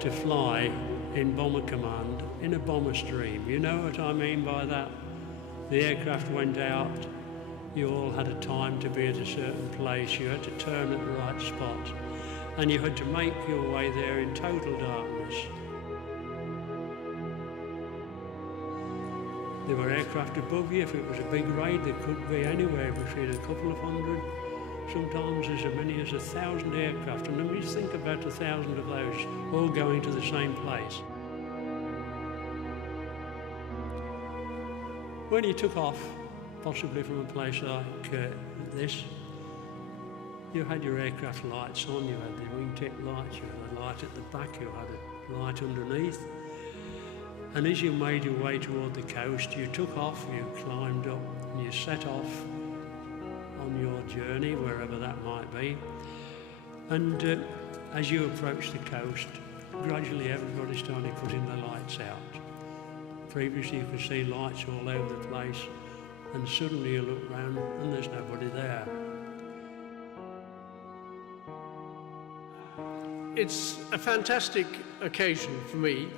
to fly in Bomber Command in a bomber stream. You know what I mean by that? The aircraft went out, you all had a time to be at a certain place, you had to turn at the right spot, and you had to make your way there in total darkness. There were aircraft above you. If it was a big raid, there could be anywhere between a couple of hundred, sometimes as many as 1,000 aircraft. And then we think about 1,000 of those all going to the same place. When you took off, possibly from a place like this, you had your aircraft lights on, you had the wingtip lights, you had a light at the back, you had a light underneath. And as you made your way toward the coast, you took off, you climbed up, and you set off on your journey, wherever that might be. And as you approached the coast, gradually everybody started putting the lights out. Previously you could see lights all over the place, and suddenly you look round and there's nobody there. It's a fantastic occasion for me,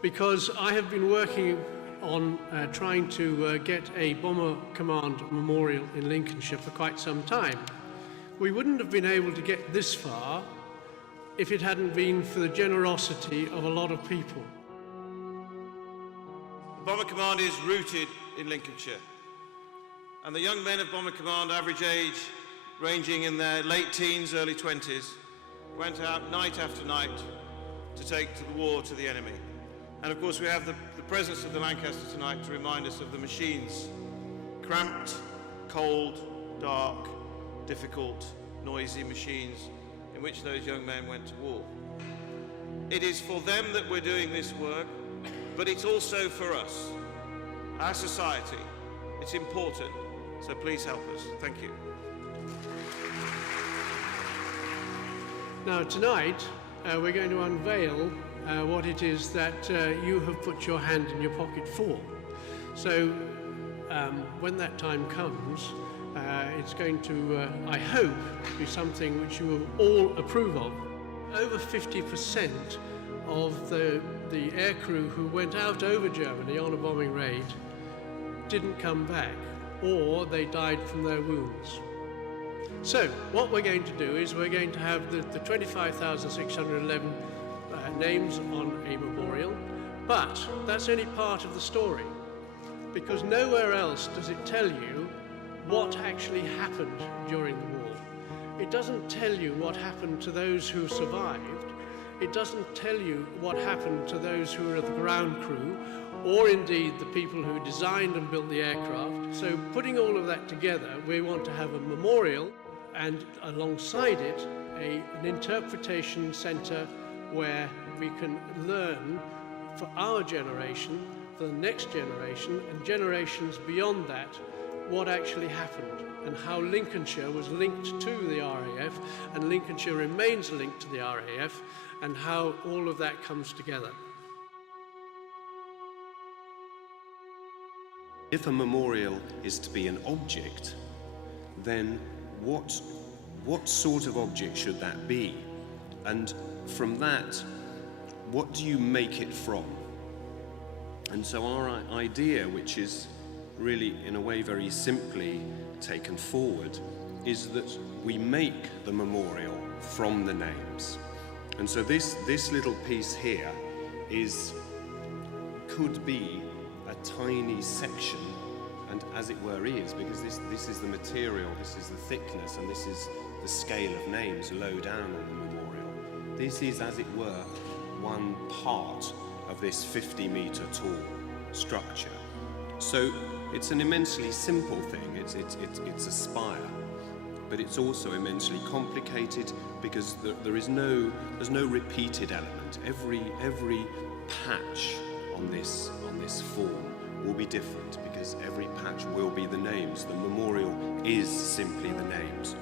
because I have been working on trying to get a Bomber Command memorial in Lincolnshire for quite some time. We wouldn't have been able to get this far if it hadn't been for the generosity of a lot of people. The Bomber Command is rooted in Lincolnshire, and the young men of Bomber Command, average age ranging in their late teens, early 20s, went out night after night to take to the war to the enemy. And of course we have the presence of the Lancaster tonight to remind us of the machines. Cramped, cold, dark, difficult, noisy machines in which those young men went to war. It is for them that we're doing this work, but it's also for us, our society. It's important, so please help us. Thank you. Now tonight we're going to unveil what it is that you have put your hand in your pocket for. So when that time comes, it's going to, I hope, be something which you will all approve of. Over 50% of the aircrew who went out over Germany on a bombing raid didn't come back, or they died from their wounds. So what we're going to do is we're going to have the 25,611 names on a memorial, but that's only part of the story, because nowhere else does it tell you what actually happened during the war. It doesn't tell you what happened to those who survived. It doesn't tell you what happened to those who were at the ground crew, or indeed the people who designed and built the aircraft. So putting all of that together, we want to have a memorial, and alongside it an interpretation centre where we can learn for our generation, for the next generation, and generations beyond that, what actually happened and how Lincolnshire was linked to the RAF, and Lincolnshire remains linked to the RAF, and how all of that comes together. If a memorial is to be an object, then what sort of object should that be? And from that, what do you make it from? And so our idea, which is really in a way very simply taken forward, is that we make the memorial from the names. And so this little piece here could be a tiny section, and as it were is, because this is the material, this is the thickness, and this is the scale of names low down on the memorial. This is, as it were, one part of this 50-metre tall structure. So it's an immensely simple thing. It's a spire, but it's also immensely complicated because there's no repeated element. Every patch on this form will be different because every patch will be the names. The memorial is simply the names.